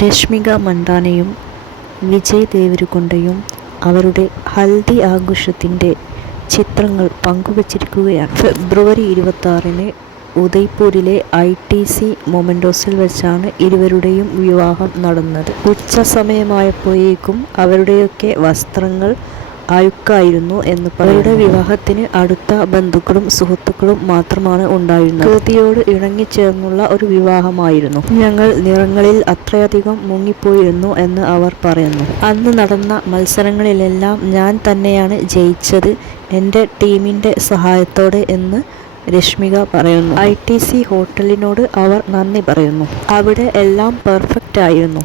രശ്മിക മണ്ടാനയും വിജയ് ദേവരകൊണ്ടയും അവരുടെ ഹൽദി ആഘോഷത്തിൻ്റെ ചിത്രങ്ങൾ പങ്കുവച്ചിരിക്കുകയാണ്. ഫെബ്രുവരി 26-ന് ഉദയ്പൂരിലെ ITC മൊമെൻറ്റോസിൽ വെച്ചാണ് ഇരുവരുടെയും വിവാഹം നടന്നത്. ഉച്ച സമയമായപ്പോഴേക്കും അവരുടെയൊക്കെ വസ്ത്രങ്ങൾ അഴുക്കായിരുന്നു എന്ന് അവരുടെ വിവാഹത്തിന് അടുത്ത ബന്ധുക്കളും സുഹൃത്തുക്കളും മാത്രമാണ് ഉണ്ടായിരുന്നത്. പ്രകൃതിയോട് ഇണങ്ങിച്ചേർന്നുള്ള ഒരു വിവാഹമായിരുന്നു. ഞങ്ങൾ നിറങ്ങളിൽ അത്രയധികം മുങ്ങിപ്പോയിരുന്നു എന്ന് അവർ പറയുന്നു. അന്ന് നടന്ന മത്സരങ്ങളിലെല്ലാം ഞാൻ തന്നെയാണ് ജയിച്ചത്, എൻ്റെ ടീമിൻ്റെ സഹായത്തോടെ എന്ന് രശ്മിക പറയുന്നു. ITC ഹോട്ടലിനോട് അവർ നന്ദി പറയുന്നു. അവിടെ എല്ലാം പെർഫെക്റ്റ് ആയിരുന്നു.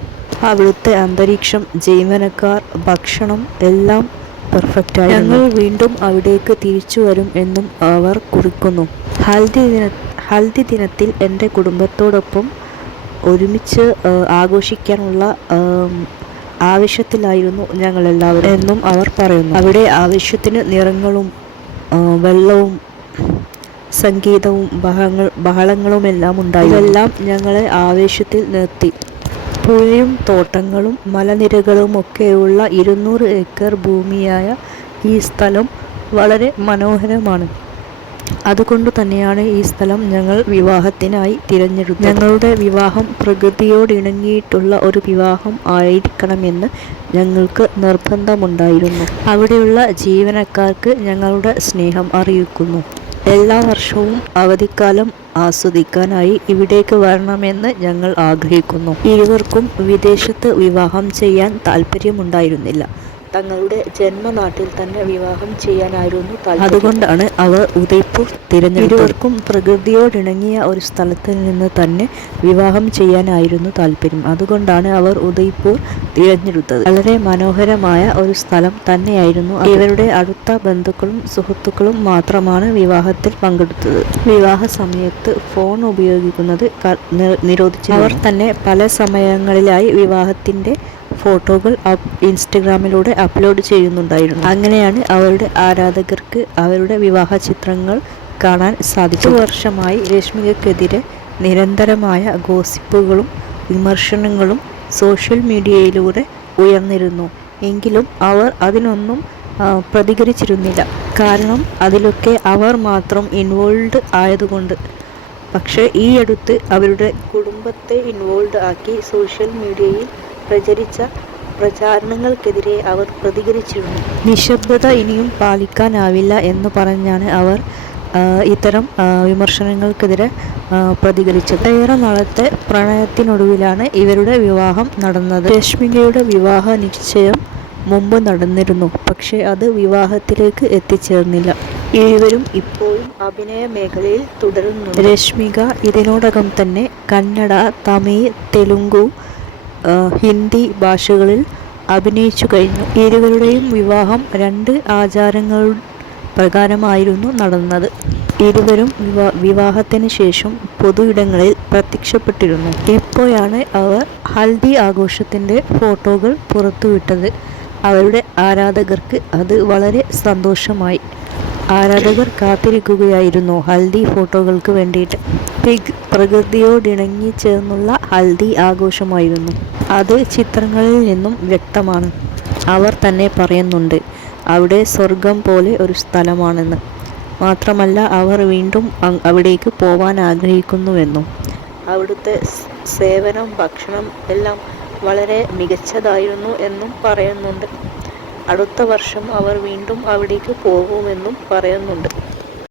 അവിടുത്തെ അന്തരീക്ഷം, ജീവനക്കാർ, ഭക്ഷണം എല്ലാം പെർഫെക്റ്റ് ആയി. ഞങ്ങൾ വീണ്ടും അവിടേക്ക് തിരിച്ചു വരും എന്നും അവർ കുറിക്കുന്നു. ഹൽദി ദിനത്തിൽ എൻ്റെ കുടുംബത്തോടൊപ്പം ഒരുമിച്ച് ആഘോഷിക്കാനുള്ള ആവശ്യത്തിലായിരുന്നു ഞങ്ങളെല്ലാവരും എന്നും അവർ പറയുന്നു. അവിടെ ആവശ്യത്തിന് നിറങ്ങളും വെള്ളവും സംഗീതവും ബഹളങ്ങളുമെല്ലാം ഉണ്ടായി. ഇതെല്ലാം ഞങ്ങളെ ആവേശത്തിൽ നിർത്തി. പുഴയും തോട്ടങ്ങളും മലനിരകളുമൊക്കെയുള്ള 200 ഏക്കർ ഭൂമിയായ ഈ സ്ഥലം വളരെ മനോഹരമാണ്. അതുകൊണ്ട് തന്നെയാണ് ഈ സ്ഥലം ഞങ്ങൾ വിവാഹത്തിനായി തിരഞ്ഞെടുത്തത്. ഞങ്ങളുടെ വിവാഹം പ്രകൃതിയോടിണങ്ങിയിട്ടുള്ള ഒരു വിവാഹം ആയിരിക്കണമെന്ന് ഞങ്ങൾക്ക് നിർബന്ധമുണ്ടായിരുന്നു. അവിടെയുള്ള ജീവനക്കാർക്ക് ഞങ്ങളുടെ സ്നേഹം അറിയിക്കുന്നു. എല്ലാ വർഷവും അവധിക്കാലം ആസ്വദിക്കാനായി ഇവിടേക്ക് വരണമെന്ന് ഞങ്ങൾ ആഗ്രഹിക്കുന്നു. ഇരുവർക്കും വിദേശത്ത് വിവാഹം ചെയ്യാൻ താല്പര്യമുണ്ടായിരുന്നില്ല. തങ്ങളുടെ ജന്മനാട്ടിൽ തന്നെ വിവാഹം ചെയ്യാനായിരുന്നു താല്പര്യം. അതുകൊണ്ടാണ് അവർ ഉദയ്പൂർ തിരഞ്ഞെടുത്തത്. ഇരുവർക്കും പ്രകൃതിയോടിണങ്ങിയ ഒരു സ്ഥലത്ത് നിന്ന് തന്നെ വിവാഹം ചെയ്യാനായിരുന്നു താല്പര്യം. അതുകൊണ്ടാണ് അവർ ഉദയ്പൂർ തിരഞ്ഞെടുത്തത്. വളരെ മനോഹരമായ ഒരു സ്ഥലം തന്നെയായിരുന്നു. ഇവരുടെ അടുത്ത ബന്ധുക്കളും സുഹൃത്തുക്കളും മാത്രമാണ് വിവാഹത്തിൽ പങ്കെടുത്തത്. വിവാഹ സമയത്ത് ഫോൺ ഉപയോഗിക്കുന്നത് നിരോധിച്ചു. അവർ തന്നെ പല സമയങ്ങളിലായി വിവാഹത്തിൻ്റെ ഫോട്ടോകൾ ഇൻസ്റ്റഗ്രാമിലൂടെ അപ്ലോഡ് ചെയ്യുന്നുണ്ടായിരുന്നു. അങ്ങനെയാണ് അവരുടെ ആരാധകർക്ക് അവരുടെ വിവാഹ ചിത്രങ്ങൾ കാണാൻ സാധിച്ചു. 1 വർഷമായി രശ്മികയ്ക്കെതിരെ നിരന്തരമായ ഗോസിപ്പുകളും വിമർശനങ്ങളും സോഷ്യൽ മീഡിയയിലൂടെ ഉയർന്നിരുന്നു. എങ്കിലും അവർ അതിനൊന്നും പ്രതികരിച്ചിരുന്നില്ല. കാരണം അതിലൊക്കെ അവർ മാത്രം ഇൻവോൾവ് ആയതുകൊണ്ട്. പക്ഷേ ഈ അടുത്ത് അവരുടെ കുടുംബത്തെ ഇൻവോൾവ് ആക്കി സോഷ്യൽ മീഡിയയിൽ പ്രചരിച്ച പ്രചാരണങ്ങൾക്കെതിരെ അവർ പ്രതികരിച്ചിരുന്നു. നിശബ്ദത ഇനിയും പാലിക്കാനാവില്ല എന്ന് പറഞ്ഞാണ് അവർ ഇത്തരം വിമർശനങ്ങൾക്കെതിരെ പ്രതികരിച്ചത്. ഏറെ നാളത്തെ പ്രണയത്തിനൊടുവിലാണ് ഇവരുടെ വിവാഹം നടന്നത്. രശ്മികയുടെ വിവാഹ നിശ്ചയം മുമ്പ് നടന്നിരുന്നു. പക്ഷേ അത് വിവാഹത്തിലേക്ക് എത്തിച്ചേർന്നില്ല. ഇരുവരും ഇപ്പോഴും അഭിനയ മേഖലയിൽ തുടരുന്നു. രശ്മിക ഇതിനോടകം തന്നെ കന്നഡ, തമിഴ്, തെലുങ്കു, ഹിന്ദി ഭാഷകളിൽ അഭിനയിച്ചു കഴിഞ്ഞു. ഇരുവരുടെയും വിവാഹം 2 ആചാരങ്ങൾ പ്രകാരമായിരുന്നു നടന്നത്. ഇരുവരും വിവാഹത്തിന് ശേഷം പൊതു ഇടങ്ങളിൽ പ്രത്യക്ഷപ്പെട്ടിരുന്നു. ഇപ്പോഴാണ് അവർ ഹൽദി ആഘോഷത്തിൻ്റെ ഫോട്ടോകൾ പുറത്തുവിട്ടത്. അവരുടെ ആരാധകർക്ക് അത് വളരെ സന്തോഷമായി. ആരാധകർ കാത്തിരിക്കുകയായിരുന്നു ഹൽദി ഫോട്ടോകൾക്ക് വേണ്ടിയിട്ട്. പ്രകൃതിയോടിണങ്ങി ചേർന്നുള്ള ഹൽദി ആഘോഷമായിരുന്നു. അത് ചിത്രങ്ങളിൽ നിന്നും വ്യക്തമാണ്. അവർ തന്നെ പറയുന്നുണ്ട് അവിടെ സ്വർഗം പോലെ ഒരു സ്ഥലമാണെന്ന്. മാത്രമല്ല അവർ വീണ്ടും അവിടേക്ക് പോവാൻ ആഗ്രഹിക്കുന്നുവെന്നും. അവിടുത്തെ സേവനം, ഭക്ഷണം എല്ലാം വളരെ മികച്ചതായിരുന്നു എന്നും പറയുന്നുണ്ട്. അടുത്ത വർഷം അവർ വീണ്ടും അവിടേക്ക് പോകുമെന്നും പറയുന്നുണ്ട്.